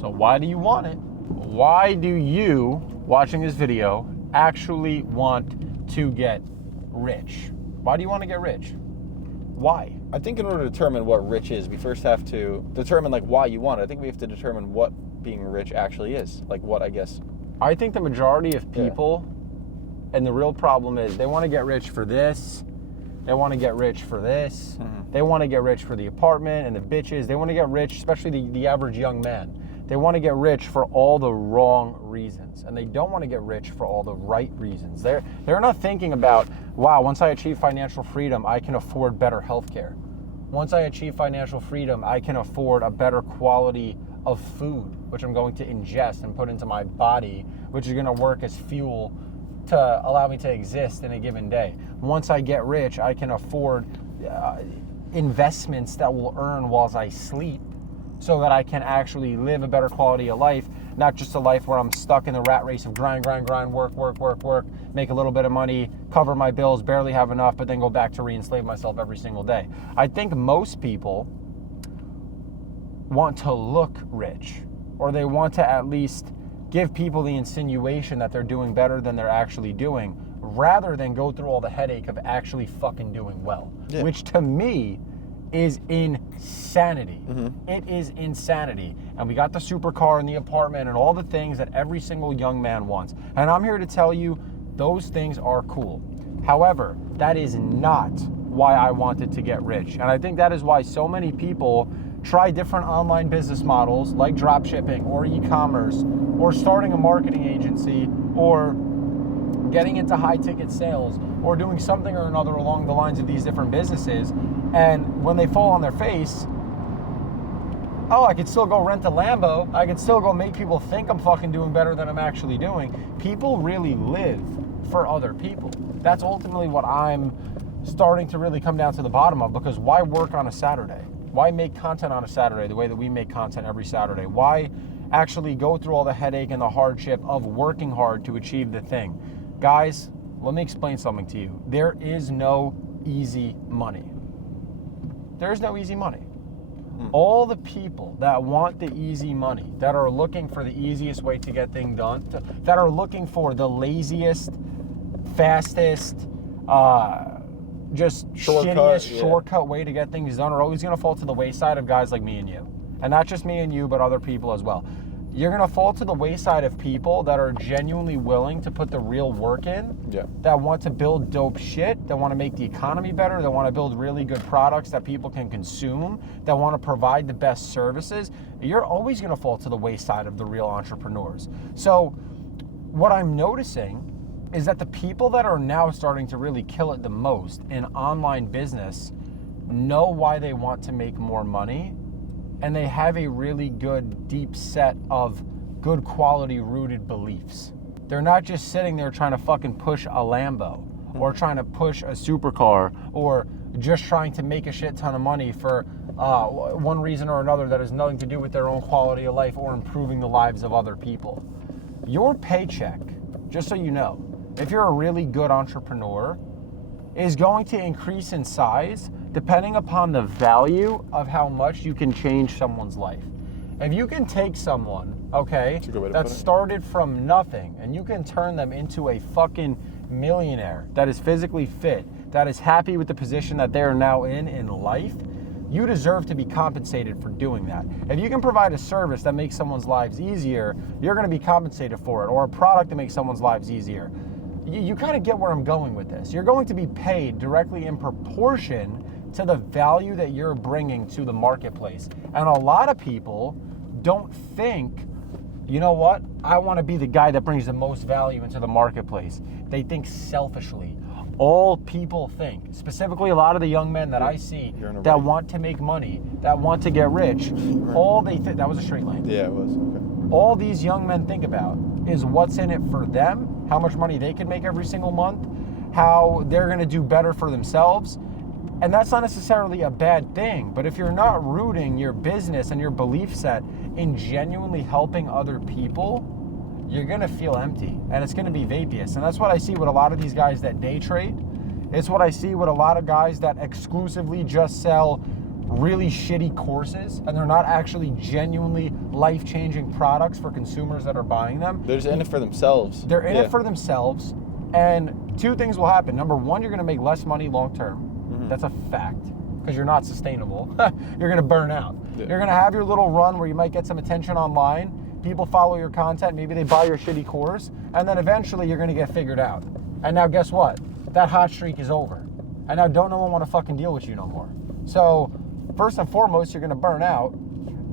So why do you want it? Why do you, watching this video, actually want to get rich? Why do you want to get rich? Why? I think in order to determine what rich is, we first have to determine like why you want it. I think we have to determine what being rich actually is. Like what, I guess. I think the majority of people, and the real problem is they want to get rich for this, they want to get rich for this, they want to get rich for the apartment and the bitches, they want to get rich, especially the average young man. They want to get rich for all the wrong reasons, and they don't want to get rich for all the right reasons. They're not thinking about, wow, once I achieve financial freedom, I can afford better healthcare. Once I achieve financial freedom, I can afford a better quality of food, which I'm going to ingest and put into my body, which is going to work as fuel to allow me to exist in a given day. Once I get rich, I can afford investments that will earn while I sleep, so that I can actually live a better quality of life, not just a life where I'm stuck in the rat race of grind, work, make a little bit of money, cover my bills, barely have enough, but then go back to re-enslave myself every single day. I think most people want to look rich, or they want to at least give people the insinuation that they're doing better than they're actually doing, rather than go through all the headache of actually fucking doing well, which to me is insanity. It is insanity. And we got the supercar and the apartment and all the things that every single young man wants. And I'm here to tell you those things are cool. However, that is not why I wanted to get rich. And I think that is why so many people try different online business models like drop shipping or e-commerce or starting a marketing agency or getting into high ticket sales or doing something or another along the lines of these different businesses. And when they fall on their face, oh, I could still go rent a Lambo. I could still go make people think I'm fucking doing better than I'm actually doing. People really live for other people. That's ultimately what I'm starting to really come down to the bottom of, because why work on a Saturday? Why make content on a Saturday the way that we make content every Saturday? Why actually go through all the headache and the hardship of working hard to achieve the thing? Guys, let me explain something to you. There is no easy money. There is no easy money. All the people that want the easy money, that are looking for the easiest way to get things done, that are looking for the laziest, fastest, just shortcut way to get things done, are always going to fall to the wayside of guys like me and you. And not just me and you, but other people as well. You're going to fall to the wayside of people that are genuinely willing to put the real work in, that want to build dope shit, that want to make the economy better, that want to build really good products that people can consume, that want to provide the best services. You're always going to fall to the wayside of the real entrepreneurs. So what I'm noticing is that the people that are now starting to really kill it the most in online business know why they want to make more money, and they have a really good deep set of good quality rooted beliefs. They're not just sitting there trying to fucking push a Lambo or trying to push a supercar or just trying to make a shit ton of money for one reason or another that has nothing to do with their own quality of life or improving the lives of other people. Your paycheck, just so you know, if you're a really good entrepreneur, is going to increase in size depending upon the value of how much you can change someone's life. If you can take someone, okay, that started from nothing, and you can turn them into a fucking millionaire that is physically fit, that is happy with the position that they are now in life, you deserve to be compensated for doing that. If you can provide a service that makes someone's lives easier, you're going to be compensated for it, or a product that makes someone's lives easier. You kind of get where I'm going with this. You're going to be paid directly in proportion to the value that you're bringing to the marketplace. And a lot of people don't think, you know what, I want to be the guy that brings the most value into the marketplace. They think selfishly. All people think, specifically a lot of the young men that I see that want to make money, that want to get rich, all they think, that was a straight line. Yeah, it was, okay. All these young men think about is what's in it for them, how much money they can make every single month, how they're going to do better for themselves. And that's not necessarily a bad thing, but if you're not rooting your business and your belief set in genuinely helping other people, you're gonna feel empty and it's gonna be vaporous. And that's what I see with a lot of these guys that day trade. It's what I see with a lot of guys that exclusively just sell really shitty courses and they're not actually genuinely life-changing products for consumers that are buying them. They're just in it for ththemselves. They're in it for themselves, and two things will happen. Number one, you're going to make less money long-term. Mm-hmm. That's a fact, because you're not sustainable. You're going to burn out. Yeah. You're going to have your little run where you might get some attention online. People follow your content. Maybe they buy your shitty course, and then eventually you're going to get figured out. And now guess what? That hot streak is over. And now don't no one want to fucking deal with you no more. So first and foremost, you're going to burn out.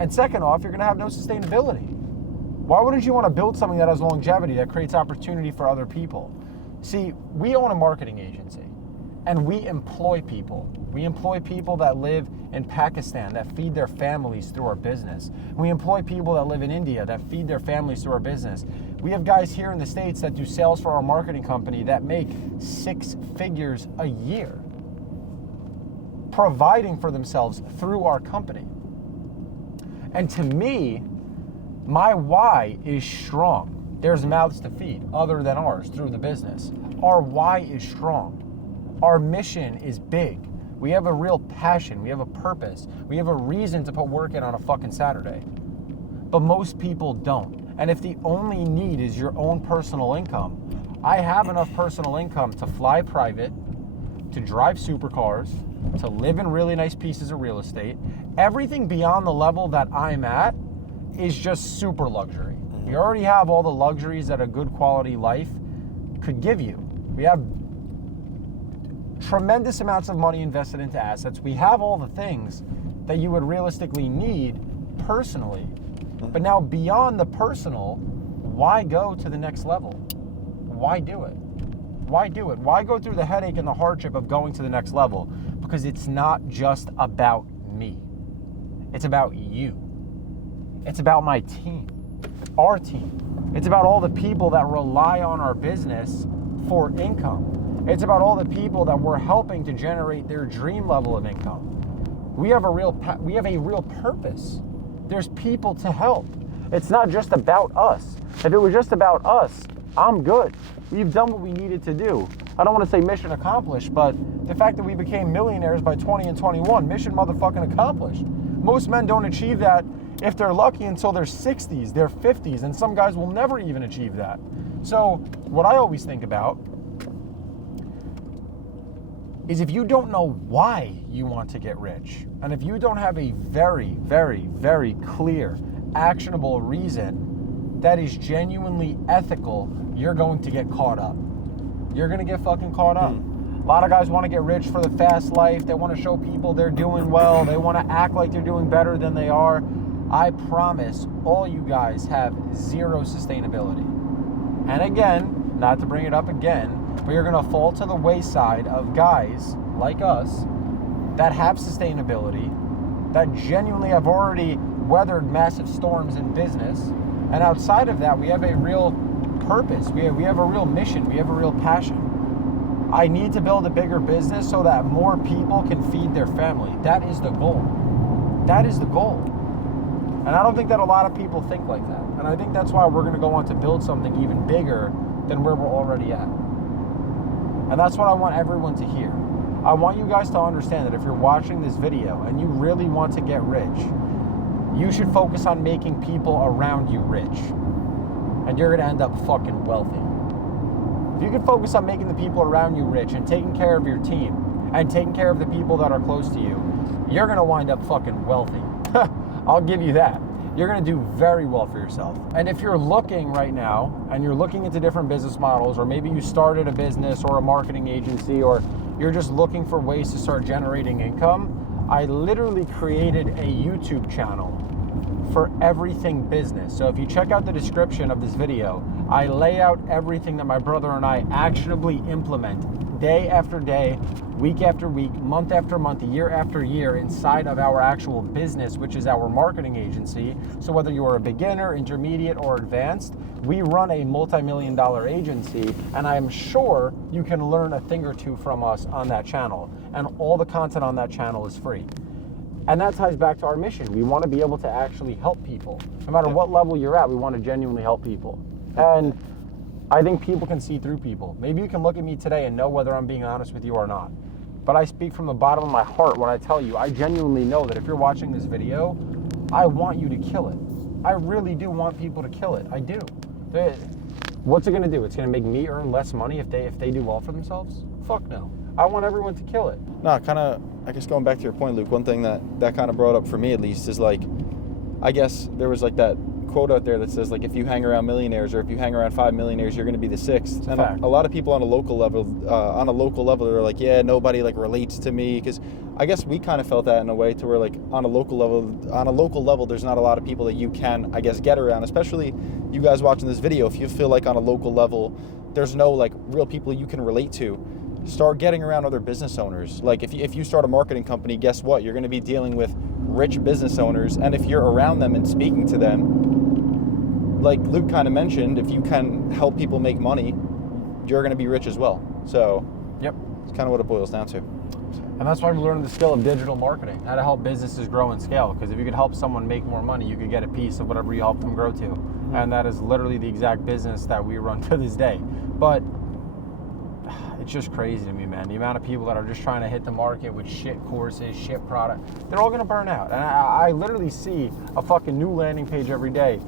And second off, you're going to have no sustainability. Why wouldn't you want to build something that has longevity, that creates opportunity for other people? See, we own a marketing agency, and we employ people. We employ people that live in Pakistan that feed their families through our business. We employ people that live in India that feed their families through our business. We have guys here in the States that do sales for our marketing company that make 6 figures a year, providing for themselves through our company. And to me, my why is strong. There's mouths to feed other than ours through the business. Our why is strong. Our mission is big. We have a real passion. We have a purpose. We have a reason to put work in on a fucking Saturday. But most people don't. And if the only need is your own personal income, I have enough personal income to fly private, to drive supercars, to live in really nice pieces of real estate. Everything beyond the level that I'm at is just super luxury. We already have all the luxuries that a good quality life could give you. We have tremendous amounts of money invested into assets. We have all the things that you would realistically need personally. But now beyond the personal, why go to the next level? Why do it? Why do it? Why go through the headache and the hardship of going to the next level? Because it's not just about me. It's about you. It's about my team, our team. It's about all the people that rely on our business for income. It's about all the people that we're helping to generate their dream level of income. We have a real purpose. There's people to help. It's not just about us. If it was just about us, I'm good. We've done what we needed to do. I don't want to say mission accomplished, but the fact that we became millionaires by 20 and 21, mission motherfucking accomplished. Most men don't achieve that, if they're lucky, until their 60s, their 50s, and some guys will never even achieve that. So what I always think about is, if you don't know why you want to get rich, and if you don't have a very, very, very clear, actionable reason that is genuinely ethical, you're going to get caught up. You're going to get fucking caught up. A lot of guys want to get rich for the fast life. They want to show people they're doing well. They want to act like they're doing better than they are. I promise all you guys have zero sustainability. And again, not to bring it up again, but you're going to fall to the wayside of guys like us that have sustainability, that genuinely have already weathered massive storms in business. And outside of that, we have a real purpose. We have a real mission. We have a real passion. I need to build a bigger business so that more people can feed their family. That is the goal. That is the goal. And I don't think that a lot of people think like that. And I think that's why we're going to go on to build something even bigger than where we're already at. And that's what I want everyone to hear. I want you guys to understand that if you're watching this video and you really want to get rich, you should focus on making people around you rich. And you're going to end up fucking wealthy. If you can focus on making the people around you rich and taking care of your team and taking care of the people that are close to you, you're going to wind up fucking wealthy. I'll give you that. You're going to do very well for yourself. And if you're looking right now and you're looking into different business models, or maybe you started a business or a marketing agency, or you're just looking for ways to start generating income, I literally created a YouTube channel for everything business. So if you check out the description of this video, I lay out everything that my brother and I actionably implement day after day, week after week, month after month, year after year inside of our actual business, which is our marketing agency. So whether you are a beginner, intermediate, or advanced, we run a multi-million-dollar agency, and I'm sure you can learn a thing or two from us on that channel. And all the content on that channel is free. And that ties back to our mission. We want to be able to actually help people. No matter what level you're at, we want to genuinely help people. And I think people can see through people. Maybe you can look at me today and know whether I'm being honest with you or not. If but I speak from the bottom of my heart when I tell you, I genuinely know that if you're watching this video, I want you to kill it. I really do want people to kill it. I do. What's it going to do? It's going to make me earn less money if they do well for themselves? Fuck no. I want everyone to kill it. No, kind of, I guess going back to your point, Luke, one thing that kind of brought up for me at least is like, I guess there was like that quote out there that says like, if you hang around millionaires or if you hang around 5 millionaires, you're going to be the sixth. And a lot of people on a local level are like, yeah, nobody like relates to me, because I guess we kind of felt that in a way to where like on a local level, there's not a lot of people that you can, I guess, get around, especially you guys watching this video. If you feel like on a local level, there's no like real people you can relate to, start getting around other business owners. Like if you start a marketing company, guess what? You're going to be dealing with rich business owners. And if you're around them and speaking to them, like Luke kind of mentioned, if you can help people make money, you're going to be rich as well. So yep, it's kind of what it boils down to. And that's why we learned the skill of digital marketing, how to help businesses grow and scale. Because if you could help someone make more money, you could get a piece of whatever you help them grow to. Mm-hmm. And that is literally the exact business that we run to this day. But it's just crazy to me, man. The amount of people that are just trying to hit the market with shit courses, shit product, they're all going to burn out. And I literally see a fucking new landing page every day.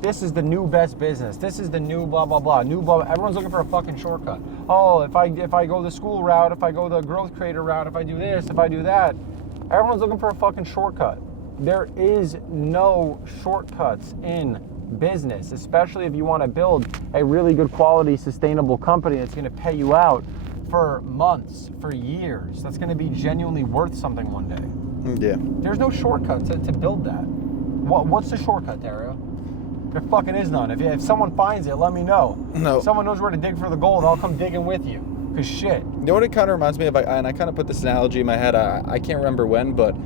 This is the new best business. This is the new blah, blah, blah. New blah, blah. Everyone's looking for a fucking shortcut. Oh, if I go the school route, if I go the growth creator route, if I do this, if I do that, everyone's looking for a fucking shortcut. There is no shortcuts in business, especially if you want to build a really good quality, sustainable company that's going to pay you out for months, for years. That's going to be genuinely worth something one day. Yeah. There's no shortcut to build that. What's the shortcut, Dario? There fucking is none. If someone finds it, let me know. No. If someone knows where to dig for the gold, I'll come digging with you. Cause shit. You know what it kind of reminds me of? And I kind of put this analogy in my head. I can't remember when, but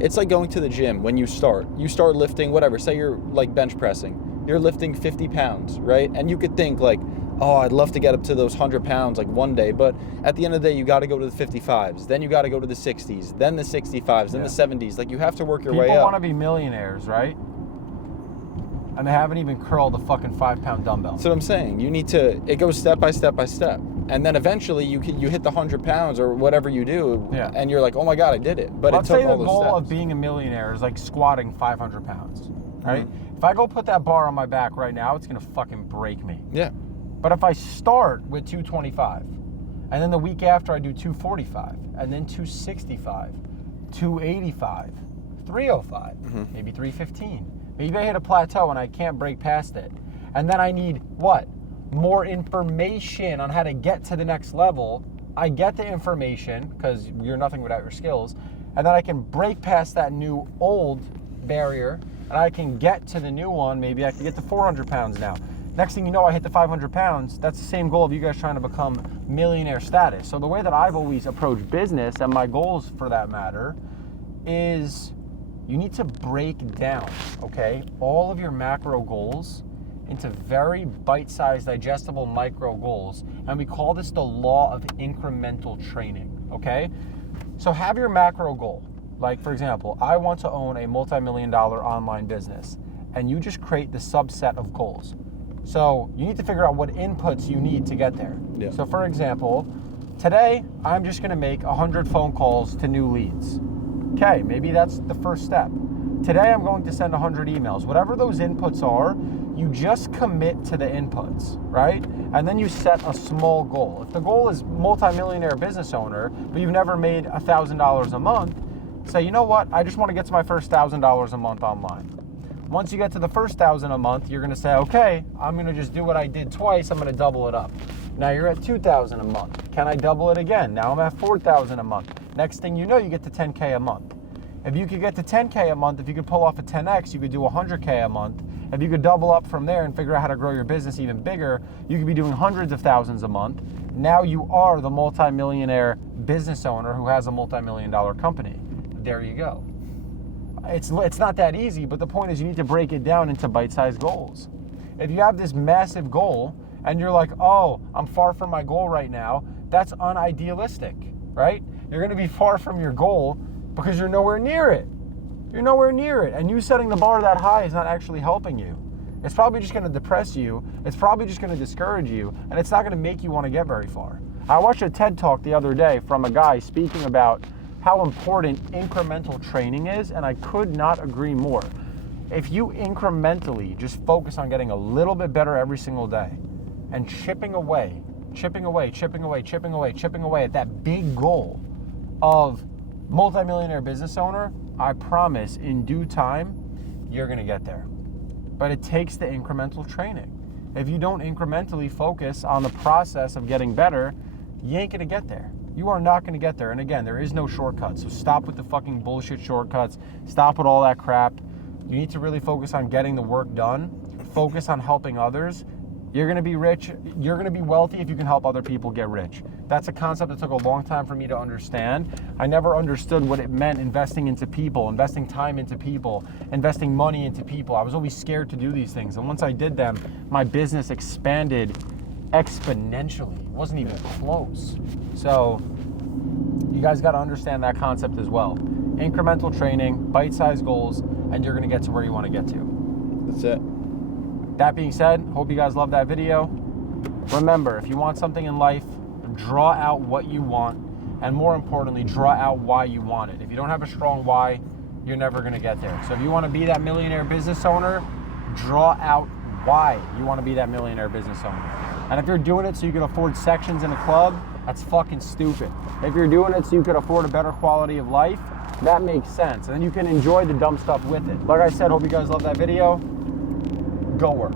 it's like going to the gym. When you start lifting, whatever. Say you're like bench pressing. You're lifting 50 pounds, right? And you could think like, oh, I'd love to get up to those 100 pounds like one day. But at the end of the day, you got to go to the 55s. Then you got to go to the 60s. Then the 65s. Then the 70s. Like you have to work your way up. People want to be millionaires, right? And they haven't even curled a fucking 5-pound dumbbell. That's what I'm saying. You need to, it goes step by step by step. And then eventually you hit the 100 pounds or whatever you do. Yeah. And you're like, oh my God, I did it. But let's it took say all the those goal steps. of being a millionaire is like squatting 500 pounds, right? Mm-hmm. If I go put that bar on my back right now, it's going to fucking break me. Yeah. But if I start with 225, and then the week after I do 245, and then 265, 285, 305, maybe 315. Maybe I hit a plateau and I can't break past it. And then I need what? More information on how to get to the next level. I get the information, because you're nothing without your skills, and then I can break past that new old barrier, and I can get to the new one. Maybe I can get to 400 pounds now. Next thing you know, I hit the 500 pounds. That's the same goal of you guys trying to become millionaire status. So the way that I've always approached business, and my goals for that matter, is you need to break down, okay, all of your macro goals into very bite-sized, digestible micro goals. And we call this the law of incremental training, okay? So have your macro goal. Like, for example, I want to own a multi-million-dollar online business, and you just create the subset of goals. So you need to figure out what inputs you need to get there. Yeah. So for example, today I'm just gonna make 100 phone calls to new leads. Okay, maybe that's the first step. Today I'm going to send 100 emails. Whatever those inputs are, you just commit to the inputs, right? And then you set a small goal. If the goal is multi-millionaire business owner, but you've never made $1,000 a month, say, you know what? I just want to get to my first $1,000 a month online. Once you get to the first $1,000 a month, you're going to say, okay, I'm going to just do what I did twice. I'm going to double it up. Now you're at $2,000 a month. Can I double it again? Now I'm at $4,000 a month. Next thing you know, you get to $10K a month. If you could get to $10K a month, if you could pull off a 10X, you could do $100K a month. If you could double up from there and figure out how to grow your business even bigger, you could be doing hundreds of thousands a month. Now you are the multi-millionaire business owner who has a multi-million-dollar company. There you go. It's not that easy, but the point is you need to break it down into bite-sized goals. If you have this massive goal and you're like, oh, I'm far from my goal right now, that's unidealistic, right? You're going to be far from your goal because you're nowhere near it. You're nowhere near it. And you setting the bar that high is not actually helping you. It's probably just going to depress you. It's probably just going to discourage you. And it's not going to make you want to get very far. I watched a TED Talk the other day from a guy speaking about how important incremental training is, and I could not agree more. If you incrementally just focus on getting a little bit better every single day and chipping away at that big goal of multimillionaire business owner, I promise in due time, you're gonna get there. But it takes the incremental training. If you don't incrementally focus on the process of getting better, you ain't gonna get there. You are not gonna get there. And again, there is no shortcut. So stop with the fucking bullshit shortcuts. Stop with all that crap. You need to really focus on getting the work done. Focus on helping others. You're gonna be rich. You're gonna be wealthy if you can help other people get rich. That's a concept that took a long time for me to understand. I never understood what it meant investing into people, investing time into people, investing money into people. I was always scared to do these things. And once I did them, my business expanded exponentially. It wasn't even close. So you guys got to understand that concept as well. Incremental training, bite-sized goals, and you're going to get to where you want to get to. That's it. That being said, hope you guys love that video. Remember, if you want something in life, draw out what you want, and more importantly, draw out why you want it. If you don't have a strong why, you're never going to get there. So if you want to be that millionaire business owner, draw out why you want to be that millionaire business owner. And if you're doing it so you can afford sections in a club, that's fucking stupid. If you're doing it so you can afford a better quality of life, that makes sense. And then you can enjoy the dumb stuff with it. Like I said, hope you guys love that video. Go work.